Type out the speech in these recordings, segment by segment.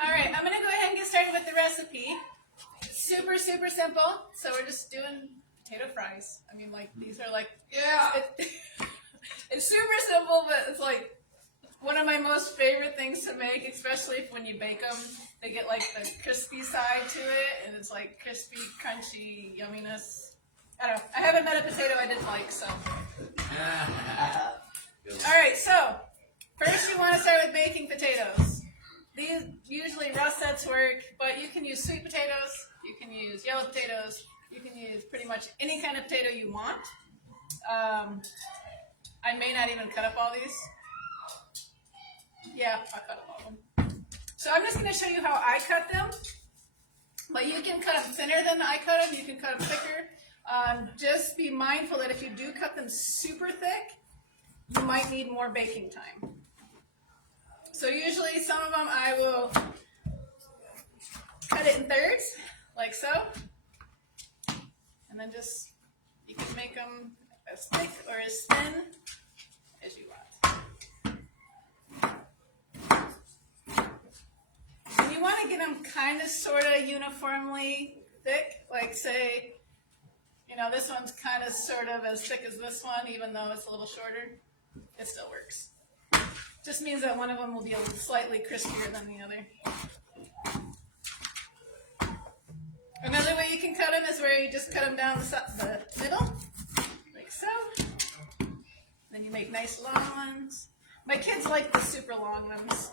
All right, I'm going to go ahead and get started with the recipe. Super, super simple. So we're just doing potato fries. I mean, like, these are like, yeah. It's super simple, but it's like one of my most favorite things to make, especially when you bake them. They get like the crispy side to it, and it's like crispy, crunchy yumminess. I don't know. I haven't met a potato I didn't like, so. All right, so first you want to start with baking potatoes. These usually russets work, but you can use sweet potatoes, you can use yellow potatoes, you can use pretty much any kind of potato you want. I may not even cut up all these. Yeah, I'll cut up all of them. So I'm just going to show you how I cut them, but you can cut them thinner than I cut them, you can cut them thicker. Just be mindful that if you do cut them super thick, you might need more baking time. So usually some of them I will cut it in thirds, like so. And then just, you can make them as thick or as thin as you want. And you want to get them kind of sort of uniformly thick, like say, you know, this one's kind of sort of as thick as this one, even though it's a little shorter. It still works. Just means that one of them will be a little slightly crispier than the other. Another way you can cut them is where you just cut them down the middle, like so. Then you make nice long ones. My kids like the super long ones.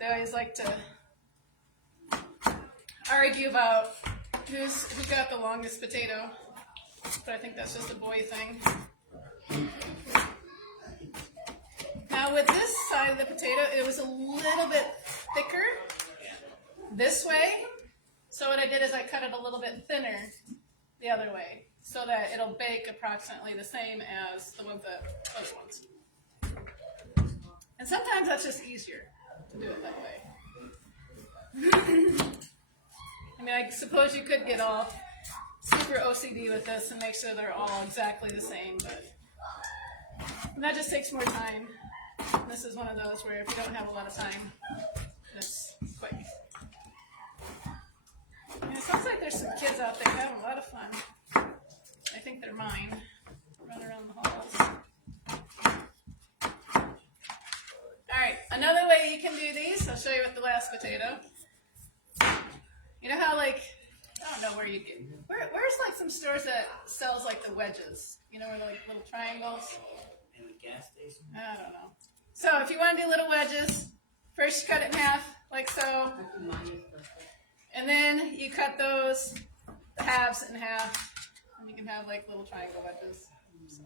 They always like to argue about who got the longest potato, but I think that's just a boy thing. Now with this side of the potato, it was a little bit thicker this way. So what I did is I cut it a little bit thinner the other way so that it'll bake approximately the same as the other ones. And sometimes that's just easier to do it that way. I mean, I suppose you could get all super OCD with this and make sure they're all exactly the same, but that just takes more time. This is one of those where if you don't have a lot of time, it's quick. And it sounds like there's some kids out there having a lot of fun. I think they're mine. Run around the halls. Alright, another way you can do these, I'll show you with the last potato. You know how like, I don't know where you get, where's like some stores that sells like the wedges? You know, where like little triangles? In the gas station? I don't know. So if you want to do little wedges, first you cut it in half, like so. And then you cut those halves in half. And you can have like little triangle wedges. So.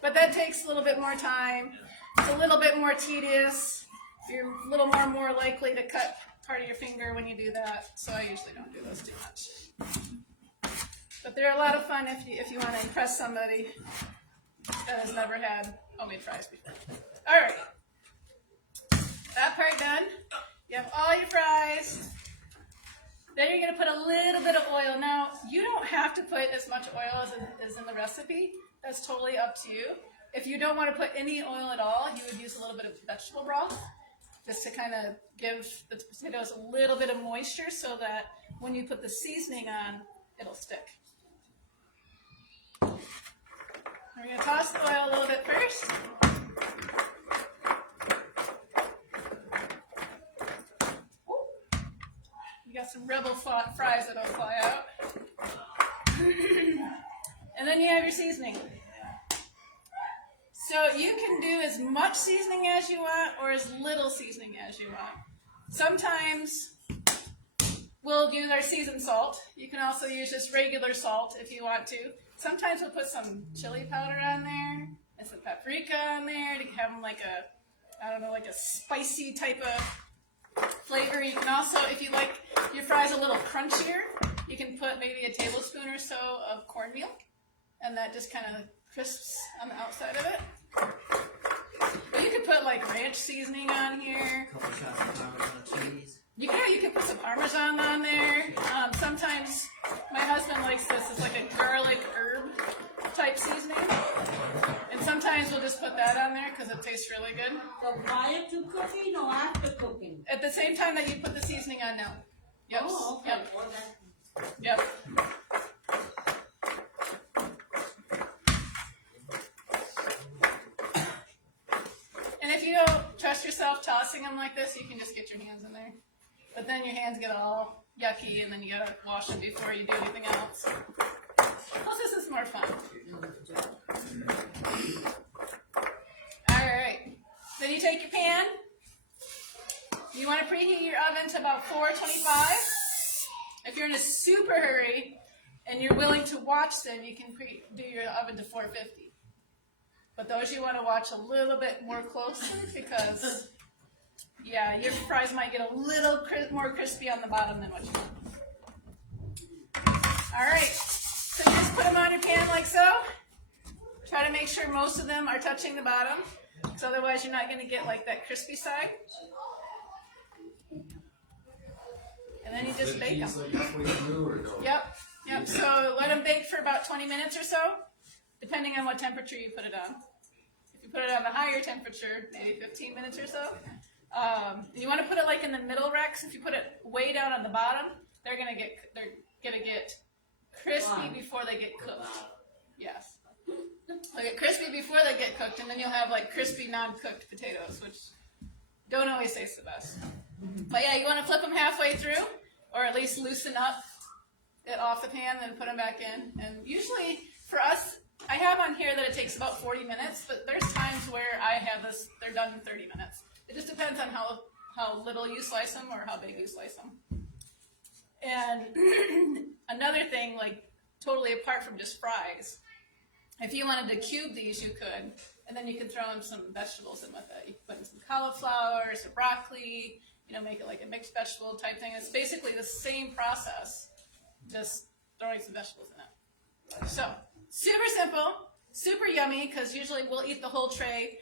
But that takes a little bit more time. It's a little bit more tedious. You're a little more likely to cut part of your finger when you do that. So I usually don't do those too much. But they're a lot of fun if you want to impress somebody that has never had homemade fries before. All right, that part done. You have all your fries. Then you're going to put a little bit of oil. Now, you don't have to put as much oil as in the recipe. That's totally up to you. If you don't want to put any oil at all, you would use a little bit of vegetable broth just to kind of give the potatoes a little bit of moisture so that when you put the seasoning on, it'll stick. We're going to toss the oil a little bit first. You got some rebel fries that'll fly out. And then you have your seasoning. So you can do as much seasoning as you want or as little seasoning as you want. Sometimes we'll use our seasoned salt. You can also use just regular salt if you want to. Sometimes we'll put some chili powder on there and some paprika on there to have them like a, I don't know, like a spicy type of flavor. You can also, if you like your fries a little crunchier, you can put maybe a tablespoon or so of cornmeal, and that just kind of crisps on the outside of it. But you could put like ranch seasoning on here. A couple shots of Parmesan cheese. You can put some Parmesan on there. Sometimes my husband likes this. It's like a garlic herb type seasoning. And sometimes we'll just put that on there because it tastes really good. So prior to cooking or after cooking? At the same time that you put the seasoning on now. Yep. Oh, okay. Yep. Well, that's Yep. And if you don't trust yourself tossing them like this, you can just get your hands in there. But then your hands get all yucky, and then you gotta wash them before you do anything else. Plus, this is more fun. Alright. Then you take your pan. You want to preheat your oven to about 425. If you're in a super hurry and you're willing to watch them, you can do your oven to 450. But those you want to watch a little bit more closely because, yeah, your fries might get a little more crispy on the bottom than what you want. Alright, so you just put them on your pan like so. Try to make sure most of them are touching the bottom, because otherwise you're not going to get like that crispy side. And then you just bake them. Yep, yep. So let them bake for about 20 minutes or so, depending on what temperature you put it on. If you put it on the higher temperature, maybe 15 minutes or so. You want to put it like in the middle racks. If you put it way down on the bottom, they're gonna get crispy before they get cooked. Yes, they'll get crispy before they get cooked, and then you'll have like crispy non-cooked potatoes, which don't always taste the best. But yeah, you want to flip them halfway through, or at least loosen up it off the pan, then put them back in. And usually for us, I have on here that it takes about 40 minutes, but there's times where I have this, they're done in 30 minutes. It just depends on how little you slice them or how big you slice them. And another thing, like totally apart from just fries, if you wanted to cube these, you could, and then you can throw in some vegetables in with it. You can put in some cauliflower, some broccoli, make it like a mixed vegetable type thing. It's basically the same process, just throwing some vegetables in it. So, super simple, super yummy, because usually we'll eat the whole tray.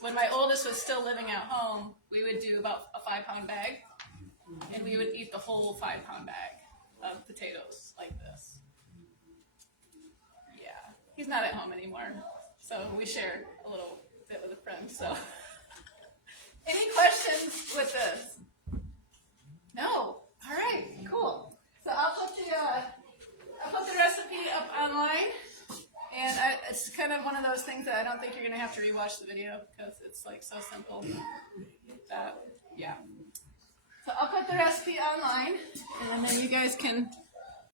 When my oldest was still living at home, we would do about a 5-pound bag, and we would eat the whole 5-pound bag of potatoes like this. Yeah, he's not at home anymore, so we share a little bit with a friend. So, any questions with this? No. All right. Cool. So I'll put the recipe up online, and it's kind of one of those things that I don't think you're gonna have to rewatch the video because it's like so simple. Yeah. So I'll put the recipe online, and then you guys can